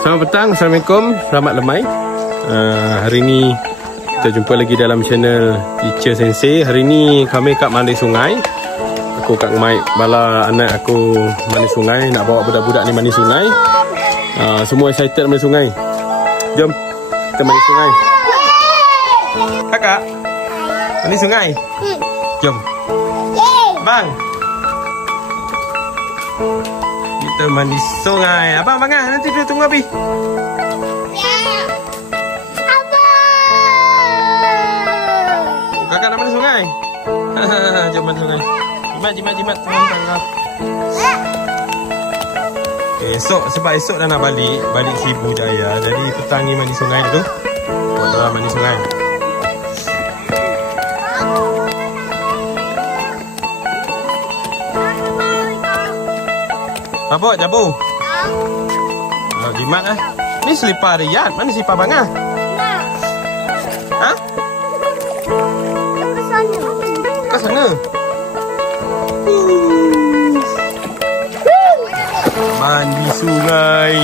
Selamat petang, Assalamualaikum, selamat lemai. Hari ni kita jumpa lagi dalam channel Teacher Sensei. Hari ni kami kat mandi sungai. Aku kat Mike bala anak aku mandi sungai, nak bawa budak-budak ni mandi sungai. Semua excited mandi sungai. Jom kita mandi sungai. Kakak mandi sungai. Jom. Bang. Kita mandi sungai. Abang, nanti dia tunggu Abi. Kakak nak mandi sungai. Jom mandi sungai. Jimat. Tengah. Okay, sebab esok dah nak balik Sibu Jaya. Jadi petang ni mandi sungai dulu. Buat dalam mandi sungai. Apa jabu? Jimat lah. Ni selipar Riyad. Mana selipar bang ah? Ha? Ke sana. Mandi sungai.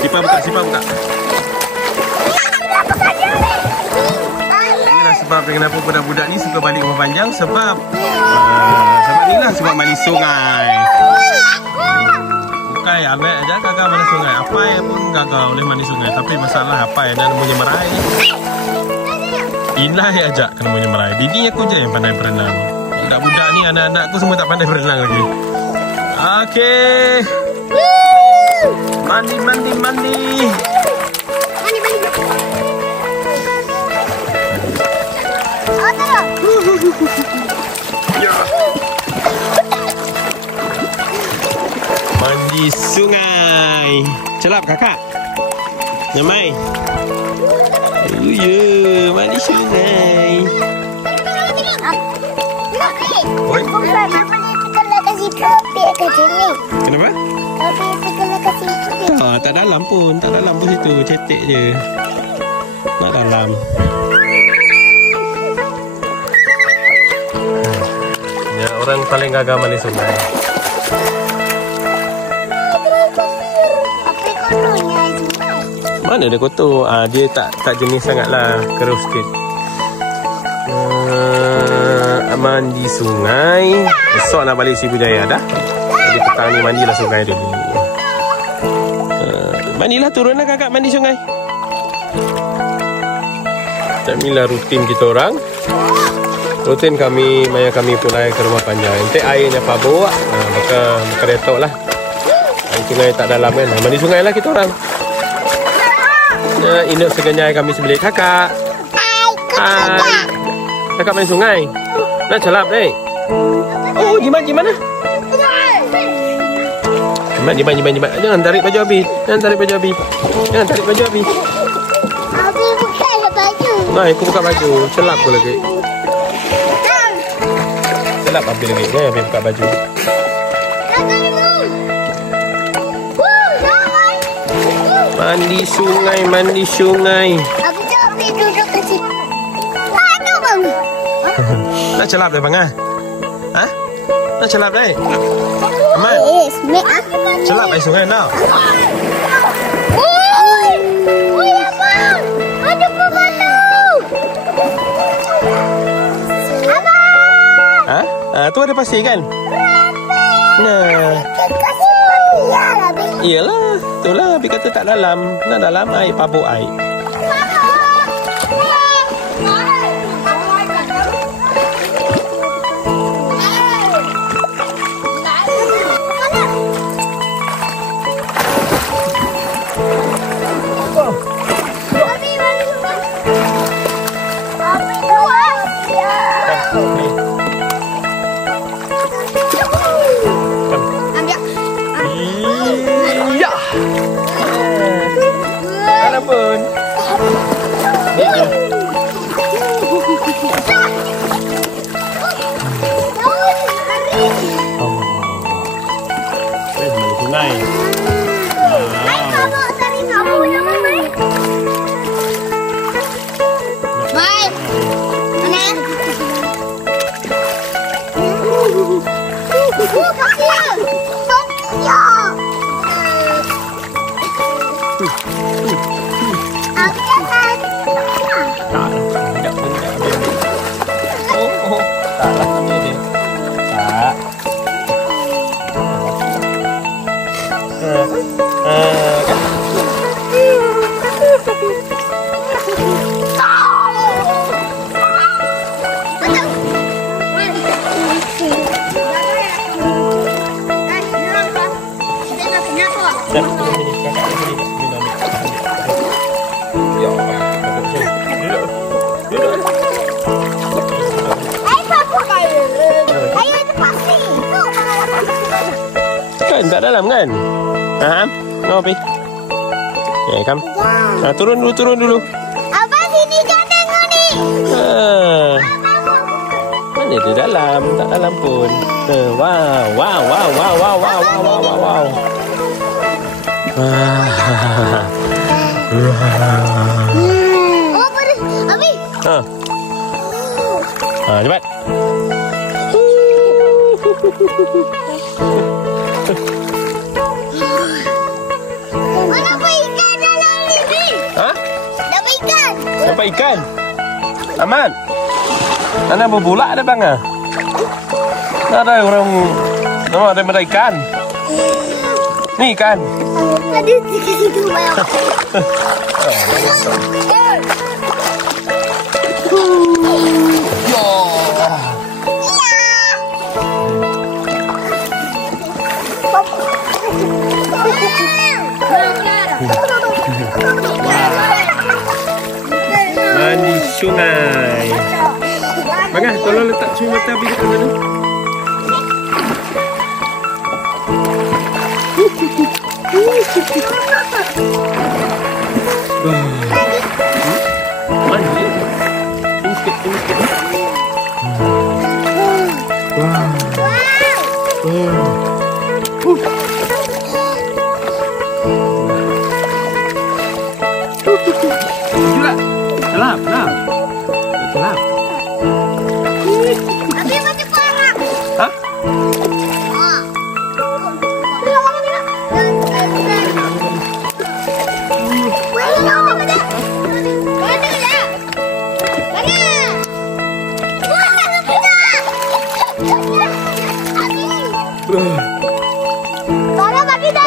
Sipar buka. Inilah sebab kenapa budak-budak ni suka balik rumah panjang. Sebab inilah sebab mandi sungai. Bukan Ahmed aja gagal mandi sungai. Apai pun gagal boleh mandi sungai. Tapi masalah Apai dan namanya merai. Inai aja kena namanya merai. Didi aku je yang pandai berenang. Budak-budak ni anak-anak aku semua tak pandai berenang lagi. Okey. Mandi. Ya. Mandi sungai. Celap kakak. Nyamai. Mandi sungai. Oi. Kenapa? Tak dalam pun situ, cetek je. Tak dalam. Ya, orang paling gagal mandi sungai. Mana dia kotor? Dia tak jenis sangatlah, keruh sikit. Mandi sungai. Esok nak balik Sibu Jaya dah. Jadi petang ni mandilah sungai dulu. Mandilah, turunlah kakak mandi sungai. Inilah rutin kita orang. Rutin kami, maya kami pun air ke rumah panjang. Nanti airnya apa bawa? Bukan retok lah. Air sungai tak dalam kan. Mandi sungai lah kita orang. Ini segenyai kami sebelah kakak. Hai. Kakak mandi sungai. Nak celap deh. Oh, jimat lah. Jimat. Jangan tarik baju Abi. Abi buka baju. Nah, aku buka baju. Celap aku lagi. Celap Abi lagi. Abi buka baju. Mandi sungai. Aku tak boleh duduk kat situ. Aduh bang. Nak celap deh bang ah? Ha? Nak celap deh? Aman. Yes, celap air sungai nak. Oi abang. Ada pemanu. Abang. Tu ada pasir kan? Nah. Iyalah, itulah Abi kata tak dalam. Nak dalam air pabuk air. Pun Aku jangan. Tak lah. Sekejap. Oh. Tak lah sama dia. Tak. Dah, turun sini. Kakak di sini. Minum. Ya. Duduk. Apa kayu? Kayu itu pasti. Kan tak dalam kan? Mau pergi? Okay, come. Turun dulu. Abang sini jangan tengok ni. Mana dia dalam? Tak dalam pun. Wow. Oh, pedas. Abi. Cepat. Dapat ikan dalam ni, Bi. Dapat ikan. Dapat ikan. Aman. Mana berbulak ada bang? Ada orang ada ikan. Ni ikan. Ada di situ bang. Mandi sungai. Bangah, tolong letak cumi mata api dekat sana. Mandi. Ini sikit. Gelap. Abi macam parah. Hah?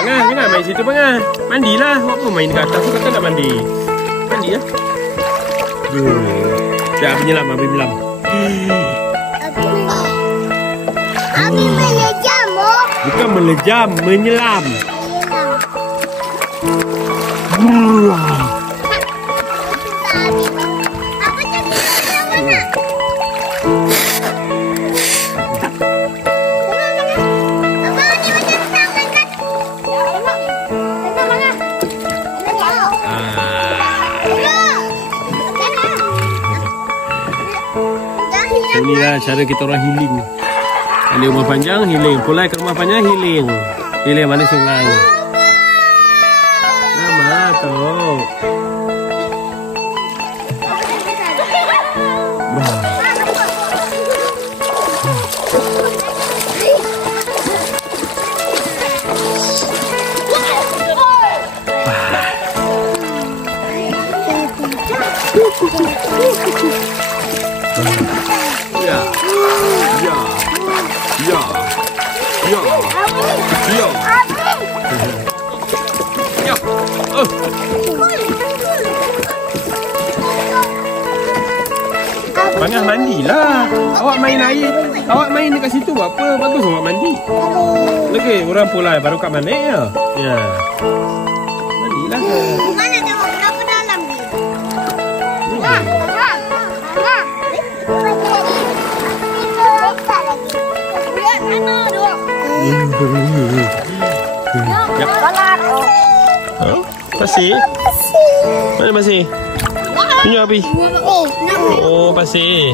Jangan main situ Bangah. Mandilah. Apa main kat atas tu kata nak mandi. Mandi ya. Dah menyelam, Abi menyelam. Abi melejam, oh. Bukan melejam, menyelam. Apa jadi yang mana? Inilah cara kita orang healing. Balik rumah panjang, healing. Pulai ke rumah panjang, healing. Healing mana sungai. Nama tu. Bangah mandilah. Awak main air. Awak main dekat situ buat apa? Bagus awak mandi. Okey, orang pulai baru kat mana ya? Ya. Mandilah. Mana tengok kenapa dalam ni? Pasir? Mana pasir? Punya Abi. Oh, pasir.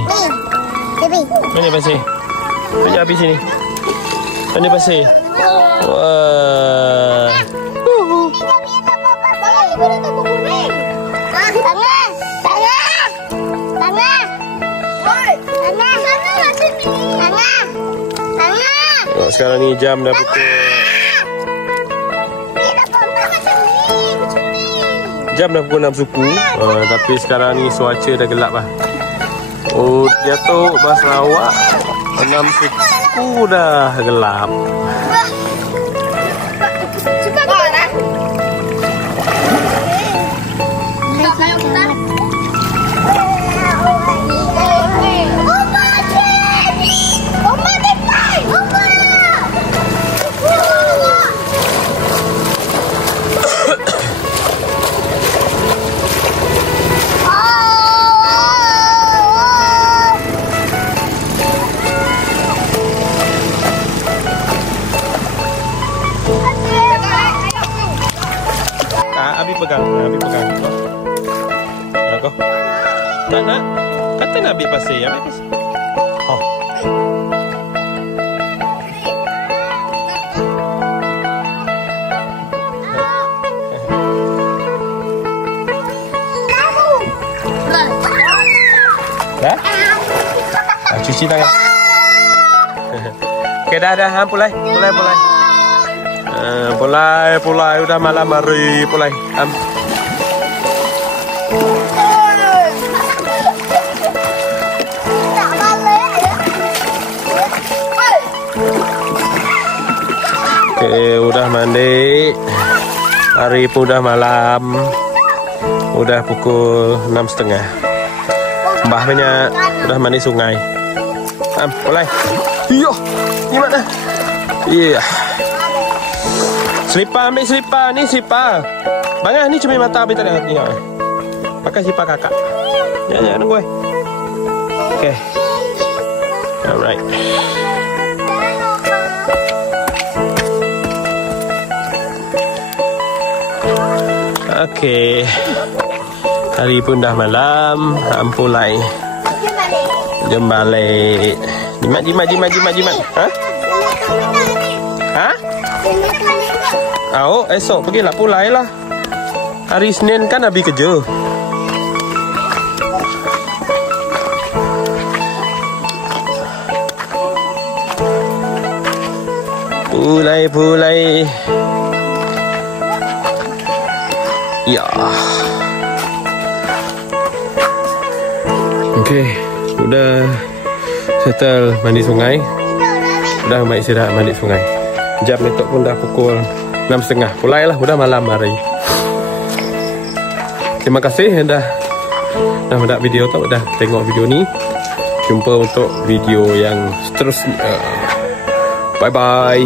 Mana pasir? Punya Abi sini. Mana pasir? Wah. Sekarang ni jam dah pukul jam dah pukul 6 suku. Tapi sekarang ni cuaca dah gelap lah. Oh, jatuh Bas Sarawak 6 suku dah gelap. Abi pegang. Kau. Nak. Kata nak ambil pasir. Ambil pasir. Oh. Dah? Cuci tangan. Okey, dah. Pulai. Pulai. Udah malam hari. Pulai. Okey, udah mandi. Hari pun udah malam. Udah pukul 6.30. Mbah banyak udah mandi sungai. Pulai. Iyo, gimana? Iya. Selipar, ambil selipar. Ni selipar. Bangah, ni cumi mata habis tadi. Pakai selipar kakak. Ya, tunggu. Okay. Alright. Okay. Hari pun dah malam. Pulai. Jom balik. Jimat. Ha? Oh, esok pergilah pulai lah. Hari Senin kan habis kerja. Pulai. Ya. Okey, udah settle mandi sungai. Udah mai istirahat mandi sungai. Jam letok pun dah pukul 6.30. Pulai lah, udah malam hari. Terima kasih yang dah mendapat video tu, dah tengok video ni. Jumpa untuk video yang seterusnya. Bye bye.